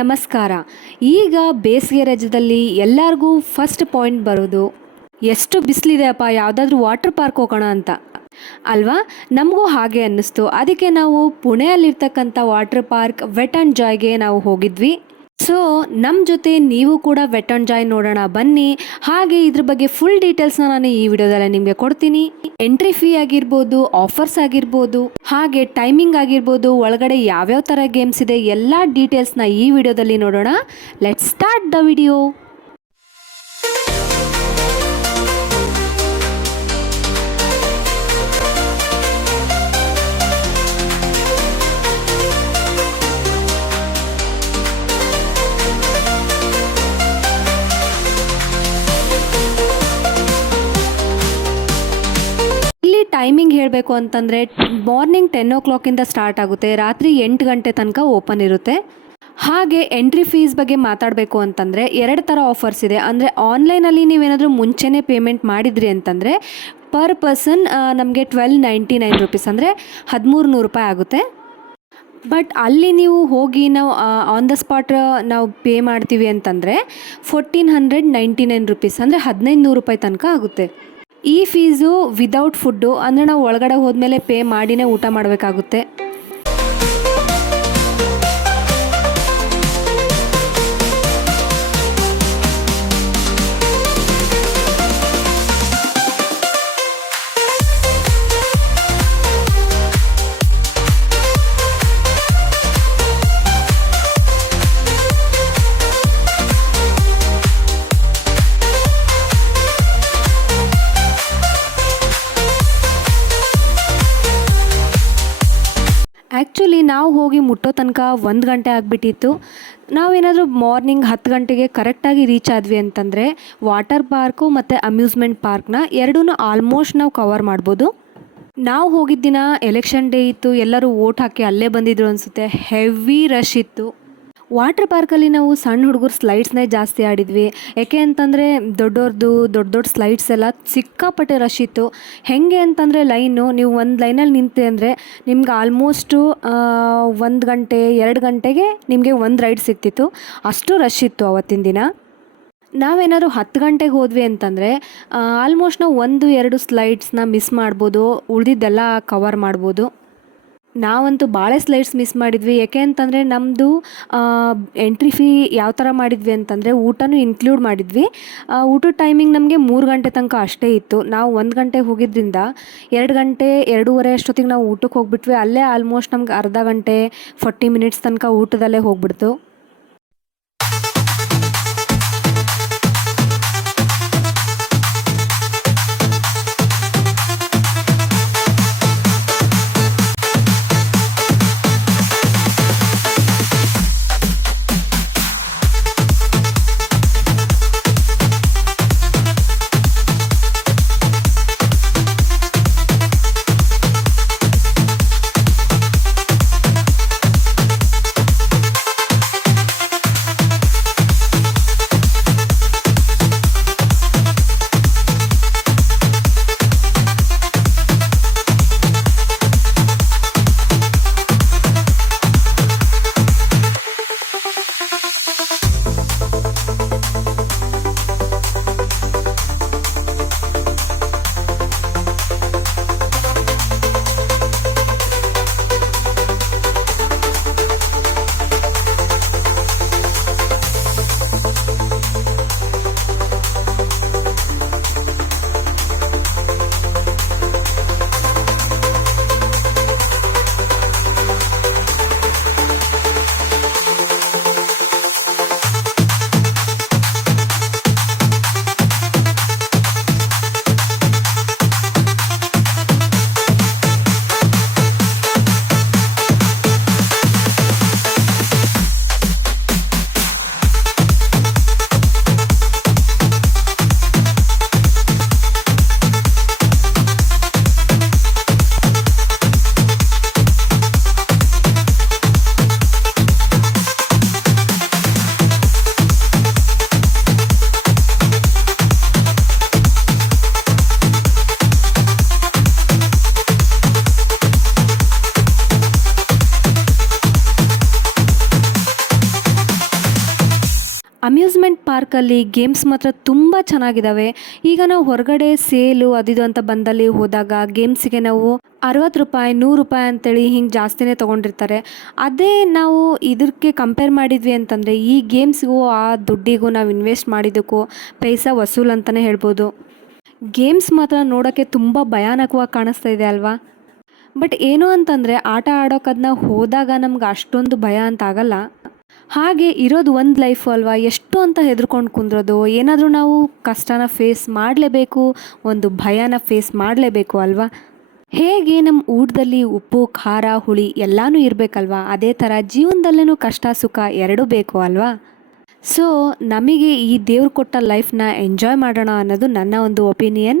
ನಮಸ್ಕಾರ. ಈಗ ಬೇಸಿಗೆ ರಜದಲ್ಲಿ ಎಲ್ಲರಿಗೂ ಫಸ್ಟ್ ಪಾಯಿಂಟ್ ಬರೋದು, ಎಷ್ಟು ಬಿಸಿಲಿದೆ ಅಪ್ಪ? ಯಾವುದಾದ್ರೂ ವಾಟರ್ ಪಾರ್ಕ್ ಹೋಗೋಣ ಅಂತ. ಅಲ್ವಾ? ನಮಗೂ ಹಾಗೆ ಅನ್ನಿಸ್ತು. ಅದಕ್ಕೆ ನಾವು ಪುಣೆಯಲ್ಲಿರ್ತಕ್ಕಂಥ ವಾಟರ್ ಪಾರ್ಕ್ ವೆಟ್ ಆ್ಯಂಡ್ ಜಾಯ್ಗೆ ನಾವು ಹೋಗಿದ್ವಿ. ಸೊ ನಮ್ಮ ಜೊತೆ ನೀವು ಕೂಡ ವೆಟ್ ಆ್ಯಂಡ್ ಜಾಯ್ ನೋಡೋಣ ಬನ್ನಿ. ಹಾಗೆ ಇದ್ರ ಬಗ್ಗೆ ಫುಲ್ ಡೀಟೇಲ್ಸ್ನ ನಾನು ಈ ವಿಡಿಯೋದಲ್ಲಿ ನಿಮಗೆ ಕೊಡ್ತೀನಿ. ಎಂಟ್ರಿ ಫೀ ಆಗಿರ್ಬೋದು ಆಫರ್ಸ್ ಆಗಿರ್ಬೋದು, ಹಾಗೆ ಟೈಮಿಂಗ್ ಆಗಿರ್ಬೋದು, ಒಳಗಡೆ ಯಾವ್ಯಾವ ಥರ ಗೇಮ್ಸ್ ಇದೆ, ಎಲ್ಲ ಡೀಟೇಲ್ಸ್ನ ಈ ವಿಡಿಯೋದಲ್ಲಿ ನೋಡೋಣ. Let start the video timing ಹೇಳಬೇಕು ಅಂತಂದರೆ ಮಾರ್ನಿಂಗ್ ಟೆನ್ ಓ ಕ್ಲಾಕಿಂದ ಸ್ಟಾರ್ಟ್ ಆಗುತ್ತೆ, ರಾತ್ರಿ ಎಂಟು ಗಂಟೆ ತನಕ ಓಪನ್ ಇರುತ್ತೆ. ಹಾಗೆ ಎಂಟ್ರಿ ಫೀಸ್ ಬಗ್ಗೆ ಮಾತಾಡಬೇಕು ಅಂತಂದರೆ ಎರಡು ಥರ ಆಫರ್ಸ್ ಇದೆ. ಅಂದರೆ ಆನ್ಲೈನಲ್ಲಿ ನೀವೇನಾದರೂ ಮುಂಚೆನೇ ಪೇಮೆಂಟ್ ಮಾಡಿದ್ರಿ ಅಂತಂದರೆ ಪರ್ ಪರ್ಸನ್ ನಮಗೆ ಟ್ವೆಲ್ ನೈಂಟಿ ನೈನ್ ರುಪೀಸ್ ಅಂದರೆ ಹದಿಮೂರು ನೂರು ರೂಪಾಯಿ ಆಗುತ್ತೆ. ಬಟ್ ಅಲ್ಲಿ ನೀವು ಹೋಗಿ ನಾವು ಆನ್ ದ ಸ್ಪಾಟ್ ನಾವು ಪೇ ಮಾಡ್ತೀವಿ ಅಂತಂದರೆ fourteen hundred ninety nine rupees ಅಂದರೆ ಹದಿನೈದು ನೂರು ರೂಪಾಯಿ ತನಕ ಆಗುತ್ತೆ. ಈ ಫೀಸು ವಿದೌಟ್ ಫುಡ್ಡು ಅಂದರೆ ನಾವು ಒಳಗಡೆ ಹೋದ್ಮೇಲೆ ಪೇ ಮಾಡಿನೇ ಊಟ ಮಾಡಬೇಕಾಗುತ್ತೆ. ನಾವು ಹೋಗಿ ಮುಟ್ಟೋ ತನಕ ಒಂದು ಗಂಟೆ ಆಗಿಬಿಟ್ಟಿತ್ತು. ನಾವೇನಾದರೂ ಮಾರ್ನಿಂಗ್ ಹತ್ತು ಗಂಟೆಗೆ ಕರೆಕ್ಟಾಗಿ ರೀಚ್ ಆದ್ವಿ ಅಂತಂದರೆ ವಾಟರ್ ಪಾರ್ಕು ಮತ್ತು ಅಮ್ಯೂಸ್ಮೆಂಟ್ ಪಾರ್ಕ್ನ ಎರಡೂ ಆಲ್ಮೋಸ್ಟ್ ನಾವು ಕವರ್ ಮಾಡ್ಬೋದು. ನಾವು ಹೋಗಿದ್ದ ದಿನ ಎಲೆಕ್ಷನ್ ಡೇ ಇತ್ತು, ಎಲ್ಲರೂ ಓಟ್ ಹಾಕಿ ಅಲ್ಲೇ ಬಂದಿದ್ರು ಅನಿಸುತ್ತೆ. ಹೆವಿ ರಶ್ ಇತ್ತು. ವಾಟರ್ ಪಾರ್ಕಲ್ಲಿ ನಾವು ಸಣ್ಣ ಹುಡುಗರು ಸ್ಲೈಡ್ಸ್ನೇ ಜಾಸ್ತಿ ಆಡಿದ್ವಿ. ಯಾಕೆ ಅಂತಂದರೆ ದೊಡ್ಡವ್ರದ್ದು ದೊಡ್ಡ ದೊಡ್ಡ ಸ್ಲೈಡ್ಸ್ ಎಲ್ಲ ಸಿಕ್ಕಾಪಟ್ಟೆ ರಶ್ ಇತ್ತು. ಹೇಗೆ ಅಂತಂದರೆ ಲೈನು, ನೀವು ಒಂದು ಲೈನಲ್ಲಿ ನಿಂತೆ ಅಂದರೆ ನಿಮ್ಗೆ ಆಲ್ಮೋಸ್ಟು ಒಂದು ಗಂಟೆ, ಎರಡು ಗಂಟೆಗೆ ನಿಮಗೆ ಒಂದು ರೈಡ್ ಸಿಗ್ತಿತ್ತು ಅಷ್ಟು ರಶ್ ಇತ್ತು ಅವತ್ತಿನ ದಿನ. ನಾವೇನಾದ್ರು ಹತ್ತು ಗಂಟೆಗೆ ಹೋದ್ವಿ ಅಂತಂದರೆ ಆಲ್ಮೋಸ್ಟ್ ನಾವು ಒಂದು, ಎರಡು ಸ್ಲೈಡ್ಸ್ನ ಮಿಸ್ ಮಾಡ್ಬೋದು, ಉಳಿದಿದ್ದೆಲ್ಲ ಕವರ್ ಮಾಡ್ಬೋದು. ನಾವಂತೂ ಭಾಳ ಸ್ಲೈಡ್ಸ್ ಮಿಸ್ ಮಾಡಿದ್ವಿ. ಯಾಕೆ ಅಂತಂದರೆ ನಮ್ಮದು ಎಂಟ್ರಿ ಫೀ ಯಾವ ಥರ ಮಾಡಿದ್ವಿ ಅಂತಂದರೆ ಊಟನೂ ಇನ್ಕ್ಲೂಡ್ ಮಾಡಿದ್ವಿ. ಊಟದ ಟೈಮಿಂಗ್ ನಮಗೆ ಮೂರು ಗಂಟೆ ತನಕ ಅಷ್ಟೇ ಇತ್ತು. ನಾವು ಒಂದು ಗಂಟೆ ಹೋಗಿದ್ದರಿಂದ ಎರಡು ಗಂಟೆ, ಎರಡೂವರೆ ಅಷ್ಟೊತ್ತಿಗೆ ನಾವು ಊಟಕ್ಕೆ ಹೋಗಿಬಿಟ್ವಿ. ಅಲ್ಲೇ ಆಲ್ಮೋಸ್ಟ್ ನಮ್ಗೆ ಅರ್ಧ ಗಂಟೆ ಫಾರ್ಟಿ ಮಿನಿಟ್ಸ್ ತನಕ ಊಟದಲ್ಲೇ ಹೋಗ್ಬಿಡ್ತು. ಪಾರ್ಕಲ್ಲಿ ಗೇಮ್ಸ್ ಮಾತ್ರ ತುಂಬ ಚೆನ್ನಾಗಿದ್ದಾವೆ ಈಗ ನಾವು ಹೊರಗಡೆ ಸೇಲು ಅದಿದು ಅಂತ ಬಂದಲ್ಲಿ ಹೋದಾಗ ಗೇಮ್ಸಿಗೆ ನಾವು ಅರವತ್ತು ರೂಪಾಯಿ, ನೂರು ರೂಪಾಯಿ ಅಂತೇಳಿ ಹಿಂಗೆ ಜಾಸ್ತಿನೇ ತೊಗೊಂಡಿರ್ತಾರೆ. ಅದೇ ನಾವು ಇದಕ್ಕೆ ಕಂಪೇರ್ ಮಾಡಿದ್ವಿ ಅಂತಂದರೆ ಈ ಗೇಮ್ಸ್ಗೂ ಆ ದುಡ್ಡಿಗೂ ನಾವು ಇನ್ವೆಸ್ಟ್ ಮಾಡಿದ್ದಕ್ಕೂ ಪೈಸಾ ವಸೂಲ್ ಅಂತಲೇ ಹೇಳ್ಬೋದು. ಗೇಮ್ಸ್ ಮಾತ್ರ ನೋಡೋಕ್ಕೆ ತುಂಬ ಭಯಾನಕವಾಗಿ ಕಾಣಿಸ್ತಾ ಇದೆ ಅಲ್ವಾ? ಬಟ್ ಏನು ಅಂತಂದರೆ ಆಟ ಆಡೋಕದನ್ನ ಹೋದಾಗ ನಮ್ಗೆ ಅಷ್ಟೊಂದು ಭಯ ಅಂತ ಆಗಲ್ಲ. ಹಾಗೆ ಇರೋದು ಒಂದು ಲೈಫು ಅಲ್ವಾ? ಎಷ್ಟು ಅಂತ ಹೆದರ್ಕೊಂಡು ಕುಂದ್ರೋದು? ಏನಾದರೂ ನಾವು ಕಷ್ಟನ ಫೇಸ್ ಮಾಡಲೇಬೇಕು, ಒಂದು ಭಯನ ಫೇಸ್ ಮಾಡಲೇಬೇಕು ಅಲ್ವಾ? ಹೇಗೆ ನಮ್ಮ ಊಟದಲ್ಲಿ ಉಪ್ಪು, ಖಾರ, ಹುಳಿ ಎಲ್ಲನೂ ಇರಬೇಕಲ್ವಾ? ಅದೇ ಥರ ಜೀವನದಲ್ಲೇ ಕಷ್ಟ, ಸುಖ ಎರಡೂ ಬೇಕು ಅಲ್ವಾ? ಸೊ ನಮಗೆ ಈ ದೇವ್ರು ಕೊಟ್ಟ ಲೈಫ್ನ ಎಂಜಾಯ್ ಮಾಡೋಣ ಅನ್ನೋದು ನನ್ನ ಒಂದು ಒಪಿನಿಯನ್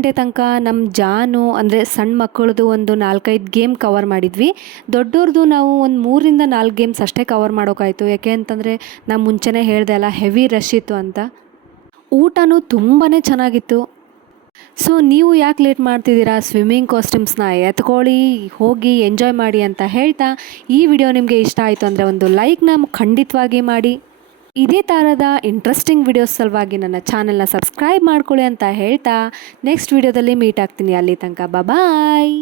ಗಂಟೆ ತನಕ ನಮ್ಮ ಜಾನು ಅಂದರೆ ಸಣ್ಣ ಮಕ್ಕಳದು ಒಂದು ನಾಲ್ಕೈದು ಗೇಮ್ ಕವರ್ ಮಾಡಿದ್ವಿ. ದೊಡ್ಡವ್ರದ್ದು ನಾವು ಒಂದು ಮೂರಿಂದ ನಾಲ್ಕು ಗೇಮ್ಸ್ ಅಷ್ಟೇ ಕವರ್ ಮಾಡೋಕ್ಕಾಯ್ತು ಯಾಕೆ ಅಂತಂದರೆ ನಾನು ಮುಂಚೆನೇ ಹೇಳಿದೆ ಅಲ್ಲ ಹೆವಿ ರಶ್ ಇತ್ತು ಅಂತ. ಊಟನೂ ತುಂಬಾ ಚೆನ್ನಾಗಿತ್ತು. ಸೊ ನೀವು ಯಾಕೆ ಲೇಟ್ ಮಾಡ್ತಿದ್ದೀರಾ? ಸ್ವಿಮ್ಮಿಂಗ್ ಕಾಸ್ಟ್ಯೂಮ್ಸ್ನ ಎತ್ಕೊಳ್ಳಿ, ಹೋಗಿ ಎಂಜಾಯ್ ಮಾಡಿ ಅಂತ ಹೇಳ್ತಾ ಈ ವಿಡಿಯೋ ನಿಮಗೆ ಇಷ್ಟ ಆಯಿತು ಅಂದರೆ ಒಂದು ಲೈಕ್ನ ಖಂಡಿತವಾಗಿ ಮಾಡಿ. ಇದೇ ಥರದ ಇಂಟ್ರೆಸ್ಟಿಂಗ್ ವಿಡಿಯೋಸ್ ಸಲುವಾಗಿ ನನ್ನ ಚಾನೆಲ್ನ ಸಬ್ಸ್ಕ್ರೈಬ್ ಮಾಡ್ಕೊಳ್ಳಿ ಅಂತ ಹೇಳ್ತಾ ನೆಕ್ಸ್ಟ್ ವಿಡಿಯೋದಲ್ಲಿ ಮೀಟ್ ಆಗ್ತೀನಿ ಅಲ್ಲಿ ತನಕ. ಬಾಯ್